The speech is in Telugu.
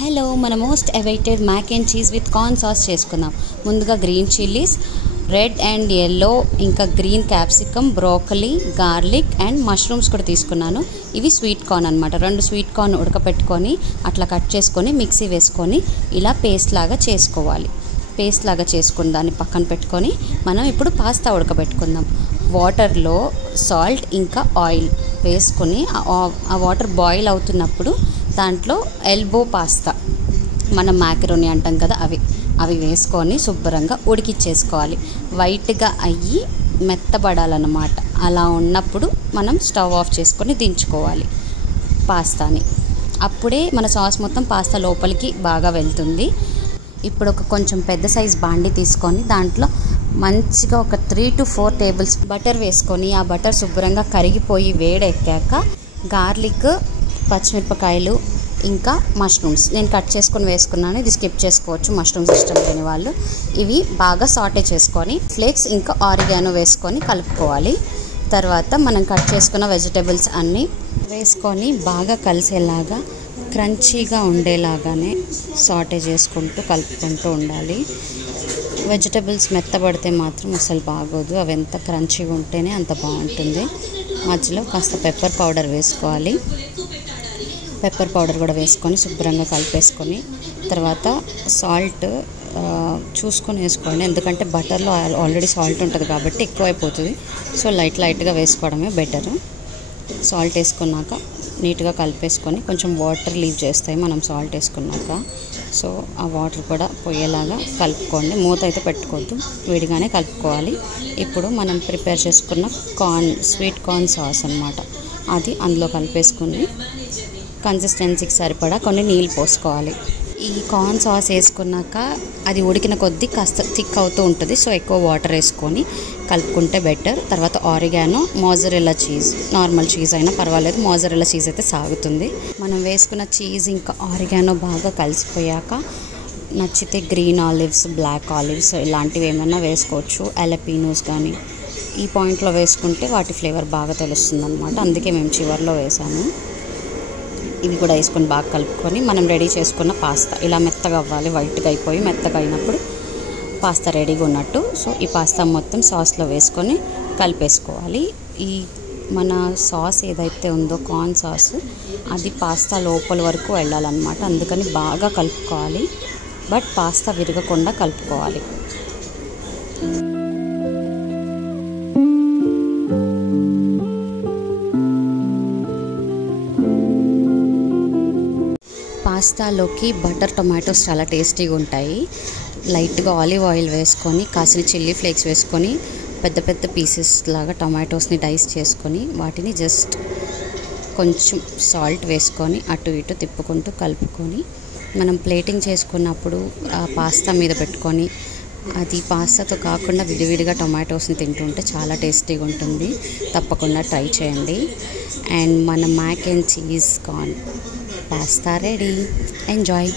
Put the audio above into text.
హలో, మన most awaited mac and cheese with corn sauce చేసుకుందాం. ముందుగా green chillies, red and yellow, ఇంకా green capsicum, broccoli, garlic and mushrooms కూడా తీసుకున్నాను. ఇవి స్వీట్ కార్న్ అనమాట. 2 స్వీట్ కార్న్ ఉడకపెట్టుకొని అట్లా కట్ చేసుకొని మిక్సీ వేసుకొని ఇలా పేస్ట్ లాగా చేసుకోవాలి. పేస్ట్ లాగా చేసుకుని దాన్ని పక్కన పెట్టుకొని మనం ఇప్పుడు పాస్తా ఉడకబెట్టుకుందాం. వాటర్లో సాల్ట్ ఇంకా ఆయిల్ వేసుకొని ఆ వాటర్ బాయిల్ అవుతున్నప్పుడు దాంట్లో ఎల్బో పాస్తా, మనం మ్యాకరోనీ అంటాం కదా, అవి వేసుకొని శుభ్రంగా ఉడికిచ్చేసుకోవాలి. వైట్గా అయ్యి మెత్తబడాలన్నమాట. అలా ఉన్నప్పుడు మనం స్టవ్ ఆఫ్ చేసుకొని దించుకోవాలి పాస్తాని. అప్పుడే మన సాస్ మొత్తం పాస్తా లోపలికి బాగా వెళ్తుంది. ఇప్పుడు కొంచెం పెద్ద సైజ్ బాండి తీసుకొని దాంట్లో మంచిగా 3 to 4 టేబుల్స్ బటర్ వేసుకొని ఆ బటర్ శుభ్రంగా కరిగిపోయి వేడెక్కాక గార్లిక్, పచ్చిమిరపకాయలు ఇంకా మష్రూమ్స్ నేను కట్ చేసుకొని వేసుకున్నాను. ఇది స్కిప్ చేసుకోవచ్చు మష్రూమ్స్ ఇష్టం లేని వాళ్ళు. ఇవి బాగా సాటే చేసుకొని ఫ్లేక్స్ ఇంకా ఆరిగానో వేసుకొని కలుపుకోవాలి. తర్వాత మనం కట్ చేసుకున్న వెజిటేబుల్స్ అన్నీ వేసుకొని బాగా కలిసేలాగా క్రంచీగా ఉండేలాగానే సాటే చేసుకుంటూ కలుపుకుంటూ ఉండాలి. వెజిటేబుల్స్ మెత్తబడితే మాత్రం అసలు బాగోదు. అవి ఎంత క్రంచీగా ఉంటేనే అంత బాగుంటుంది. మధ్యలో కాస్త పెప్పర్ పౌడర్ వేసుకోవాలి. పెప్పర్ పౌడర్ కూడా వేసుకొని శుభ్రంగా కలిపేసుకొని తర్వాత సాల్ట్ చూసుకొని వేసుకోండి. ఎందుకంటే బటర్లో ఆల్రెడీ సాల్ట్ ఉంటుంది కాబట్టి ఎక్కువైపోతుంది. సో లైట్గా వేసుకోవడమే బెటర్. సాల్ట్ వేసుకున్నాక నీట్గా కలిపేసుకొని కొంచెం వాటర్ లీవ్ చేస్తాయి మనం సాల్ట్ వేసుకున్నాక. సో ఆ వాటర్ కూడా పోయేలాగా కలుపుకోండి. మూత అయితే పెట్టుకోవద్దు, విడిగానే కలుపుకోవాలి. ఇప్పుడు మనం ప్రిపేర్ చేసుకున్న స్వీట్ కార్న్ సాస్ అన్నమాట, అది అందులో కలిపేసుకుని కన్సిస్టెన్సీకి సరిపడా కొన్ని నీళ్ళు పోసుకోవాలి. ఈ కార్న్ సాస్ వేసుకున్నాక అది ఉడికిన కొద్దీ కాస్త థిక్ అవుతూ ఉంటుంది. సో ఎక్కువ వాటర్ వేసుకొని కలుపుకుంటే బెటర్. తర్వాత oregano, mozzarella cheese, normal cheese అయినా పర్వాలేదు, మోజరెల్లా చీజ్ అయితే సాగుతుంది. మనం వేసుకున్న చీజ్ ఇంకా ఆరిగానో బాగా కలిసిపోయాక నచ్చితే గ్రీన్ ఆలివ్స్, బ్లాక్ ఆలివ్స్ ఇలాంటివి ఏమైనా వేసుకోవచ్చు. అలపీనోస్ కానీ ఈ పాయింట్లో వేసుకుంటే వాటి ఫ్లేవర్ బాగా తెలుస్తుంది అనమాట. అందుకే మేము చివర్లో వేసాము. ఇవి కూడా వేసుకొని బాగా కలుపుకొని మనం రెడీ చేసుకున్న పాస్తా ఇలా మెత్తగా అవ్వాలి. వైట్గా అయిపోయి మెత్తగా అయినప్పుడు పాస్తా రెడీగా ఉన్నట్టు. సో ఈ పాస్తా మొత్తం సాస్లో వేసుకొని కలిపేసుకోవాలి. ఈ మన సాస్ ఏదైతే ఉందో కార్న్ సాస్, అది పాస్తా లోపల వరకు వెళ్ళాలన్నమాట. అందుకని బాగా కలుపుకోవాలి. బట్ పాస్తా విరగకుండా కలుపుకోవాలి. పాస్తాలోకి బటర్ టొమాటోస్ చాలా టేస్టీగా ఉంటాయి. లైట్గా ఆలివ్ ఆయిల్ వేసుకొని కాసిన చిల్లీ ఫ్లేక్స్ వేసుకొని పెద్ద పీసెస్ లాగా టొమాటోస్ని డైస్ చేసుకొని వాటిని జస్ట్ కొంచెం సాల్ట్ వేసుకొని అటు ఇటు తిప్పుకుంటూ కలుపుకొని మనం ప్లేటింగ్ చేసుకున్నప్పుడు ఆ పాస్తా మీద పెట్టుకొని అది పాస్తాతో కాకుండా విడివిడిగా టొమాటోస్ని తింటుంటే చాలా టేస్టీగా ఉంటుంది. తప్పకుండా ట్రై చేయండి. అండ్ మన mac and cheese corn pasta ready. Enjoy.